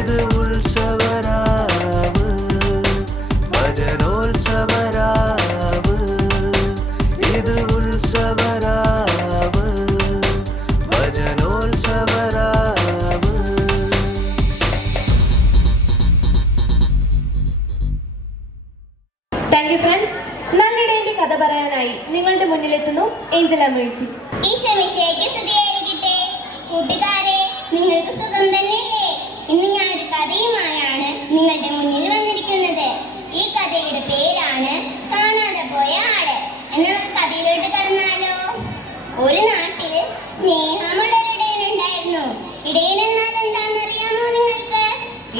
ഇത് ഉത്സവരാവ് ഭജനോത്സവരാവ് ഇത് ഉത്സവരാവ് ഭജനോത്സവരാവ്. Thank you friends. നല്ലിടേന്റെ കഥ പറയാനായി നിങ്ങളുടെ മുന്നിലെത്തുന്നു ഏഞ്ചല മേഴ്സി. കൂട്ടുകാരെ, നിങ്ങൾക്ക് സുഖം തന്നെയല്ലേ? ഇന്ന് ഞാനൊരു കഥയുമായാണ് നിങ്ങളുടെ മുന്നിൽ വന്നിരിക്കുന്നത്. ഈ കഥയുടെ പേരാണ് കാണാതെ പോയ ആട്. എന്നാൽ കഥയിലോട്ട് കടന്നാലോ? ഒരു നാട്ടിൽ സ്നേഹമുള്ള ഒരു ഇടയനുണ്ടായിരുന്നു. ഇടയൻ എന്നാൽ എന്താണെന്നറിയാമോ നിങ്ങൾക്ക്?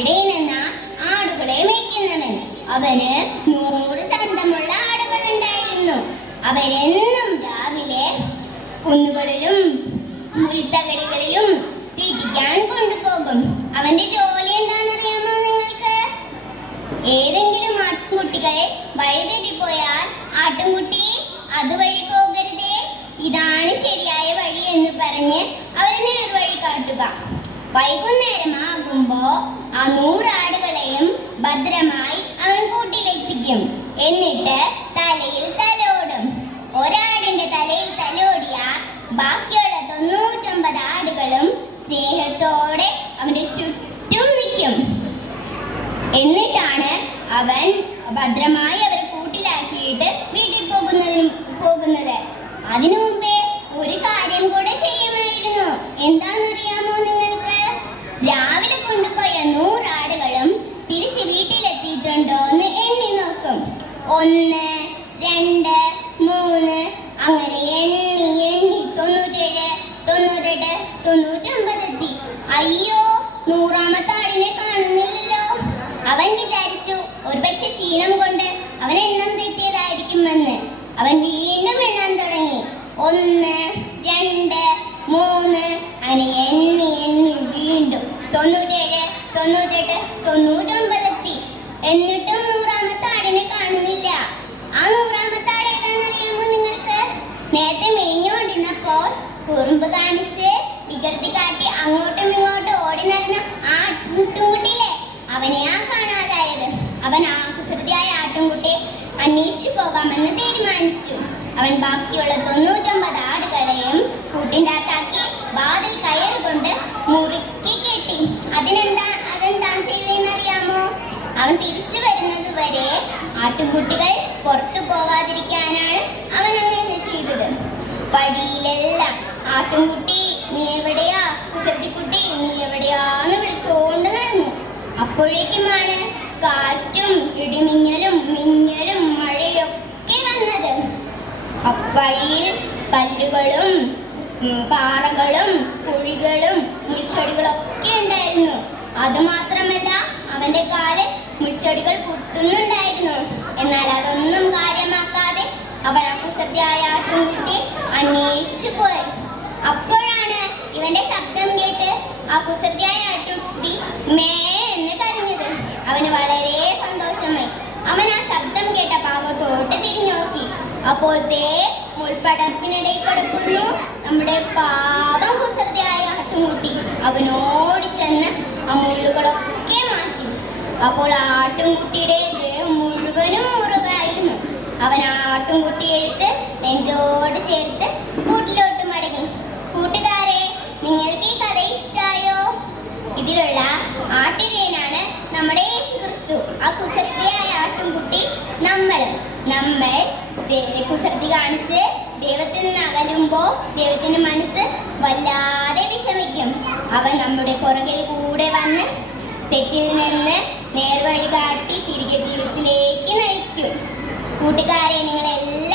ഇടയൻ എന്നാൽ ആടുകളെ മേയ്ക്കുന്നവൻ. അവന് 100 ചന്തമുള്ള ആടുകൾ ഉണ്ടായിരുന്നു. അവരെന്നും രാവിലെ കുന്നുകളിലും മുൾത്തകടികളിലും തീറ്റിക്കാൻ കൊണ്ടുപോകും. അവന്റെ ജോലി എന്താണെന്നറിയാമോ നിങ്ങൾക്ക്? ഏതെങ്കിലും ആട്ടിൻകുട്ടികൾ വഴിതെറ്റിപ്പോയാൽ ആട്ടിൻകുട്ടി അതുവഴി പോകരുതേ, ഇതാണ് ശരിയായ വഴി എന്ന് പറഞ്ഞ് അവരെ നേർവഴി കാട്ടുക. വൈകുന്നേരമാകുമ്പോ ആ 100 ആടുകളെയും ഭദ്രമായി അവൻ കൂട്ടിലെത്തിക്കും. എന്നിട്ട് തലയിൽ തലോടും. ഒരാടിന്റെ തലയിൽ തലോടിയാൽ ബാക്കിയുള്ള 99 ആടുകളും സ്നേഹത്തോടെ അവന്റെ ചുറ്റും നിൽക്കും. എന്നിട്ടാണ് അവൻ ഭദ്രമായി അവരെ കൂട്ടിലാക്കിയിട്ട് വീട്ടിൽ പോകുന്നത്. അതിനു മുമ്പേ ഒരു കാര്യം കൂടെ ചെയ്യുമായിരുന്നു. എന്താണെന്നറിയാമോ നിങ്ങൾക്ക്? രാവിലെ കൊണ്ടുപോയ 100 ആടുകളും തിരിച്ച് വീട്ടിലെത്തിയിട്ടുണ്ടോ എന്ന് എണ്ണി നോക്കും. 1, 2, 3 അങ്ങനെ എണ്ണി 97, 98, 99 എത്തി. അയ്യോ, 100ാമത്തെ ആടിനെ കാണുന്നില്ലല്ലോ. അവൻ വിചാരിച്ചു ഒരുപക്ഷെ ക്ഷീണം കൊണ്ട് അവൻ എണ്ണം തെറ്റിയതായിരിക്കുമെന്ന്. അവൻ വീണ്ടും എണ്ണാൻ തുടങ്ങി. 1, 2, 3 അങ്ങനെ എണ്ണി വീണ്ടും 97, 98, 99 എത്തി. എന്നിട്ടും 100ാമത്തെ ആടിനെ കാണുന്നില്ല. ആ 100ാമത്തെ ആട് ഏതാണെന്നറിയാമോ നിങ്ങൾക്ക്? നേരത്തെ മേഞ്ഞുകൊണ്ടിരുന്നപ്പോൾ കുറുമ്പ് കാണിച്ച് വികൃതി കാട്ടി അങ്ങോട്ടും ഇങ്ങോട്ടും ഓടി നടന്ന ആ ആട്ടിൻകുട്ടിയില്ലേ, അവനെയാ കാണാതായത്. അവൻ ആ കുസൃതിയായ ആട്ടിൻകുട്ടിയെ അന്വേഷിച്ചു പോകാമെന്ന് തീരുമാനിച്ചു. അവൻ ബാക്കിയുള്ള 99 ആടുകളെയും കൂട്ടിൻ്റെ അകത്താക്കി വാതിൽ കയറുകൊണ്ട് മുറുക്കി കെട്ടി. അതെന്താ ചെയ്തതെന്നറിയാമോ? അവൻ തിരിച്ചു വരുന്നത് വരെ ആട്ടിൻകുട്ടികൾ പുറത്തു പോവാതിരിക്കാനാണ് അവൻ അങ്ങനെ ചെയ്തത്. വഴിയിലെല്ലാം ആട്ടിൻകുട്ടി നീ എവിടെയാ, കുസൃതിക്കുട്ടി നീ എവിടെയാന്ന് വിളിച്ചുകൊണ്ട് നടന്നു. അപ്പോഴേക്കുമാണ് കാറ്റും ഇടിമിന്നലും മിന്നലും മഴയൊക്കെ വന്നത്. വഴിയിൽ കല്ലുകളും പാറകളും കുഴികളും മുൾച്ചെടികളൊക്കെ ഉണ്ടായിരുന്നു. അതുമാത്രമല്ല അവന്റെ കാല് മുൾച്ചെടികൾ കുത്തുന്നുണ്ടായിരുന്നു. എന്നാൽ അതൊന്നും കാര്യമാക്കാതെ അവൻ ആ കുസൃതിയായ ആട്ടിൻകുട്ടി അന്വേഷിച്ചു പോയി. അപ്പോഴാണ് ഇവന്റെ ശബ്ദം കേട്ട് ആ കുസൃതിയായ ആട്ടിൻകുട്ടി മേ എന്ന് കരഞ്ഞത്. അവന് വളരെ സന്തോഷമായി. അവൻ ആ ശബ്ദം കേട്ട ഭാഗത്തോട്ട് തിരിഞ്ഞു നോക്കി. അപ്പോൾ മുൾപടർപ്പിനിടയിൽ കിടക്കുന്നു നമ്മുടെ പാപം കുസൃതിയായ ആട്ടിൻകുട്ടി. അവനോടി ചെന്ന് ആ മുള്ളുകളൊക്കെ മാറ്റി. അപ്പോൾ ആട്ടിൻകുട്ടിയുടെ ദേഹം മുഴുവനും മുറിവായിരുന്നു. അവൻ ആട്ടിൻകുട്ടി എടുത്ത് നെഞ്ചോട് ചേർത്ത് കൂട്ടിലോട്ട് മടങ്ങി. കൂട്ടുകാരെ, നിങ്ങൾക്ക് ഈ കഥ ഇഷ്ടായോ? ഇതിലുള്ള ആട്ടിടയനാണ് നമ്മുടെ യേശുക്രിസ്തു. ആ കുസൃതിയായ ആട്ടിൻകുട്ടി നമ്മൾ കുസൃതി കാണിച്ച് ദൈവത്തിൽ നിന്ന് അകലുമ്പോൾ ദൈവത്തിന്റെ മനസ്സ് വല്ലാതെ വിഷമിക്കും. അവൻ നമ്മുടെ പുറകിൽ കൂടെ വന്ന് തെറ്റിൽ നിന്ന് നേർവഴി കാട്ടി തിരികെ ജീവിതത്തിലേക്ക് നയിക്കും. കൂട്ടുകാരെ, നിങ്ങളെല്ലാം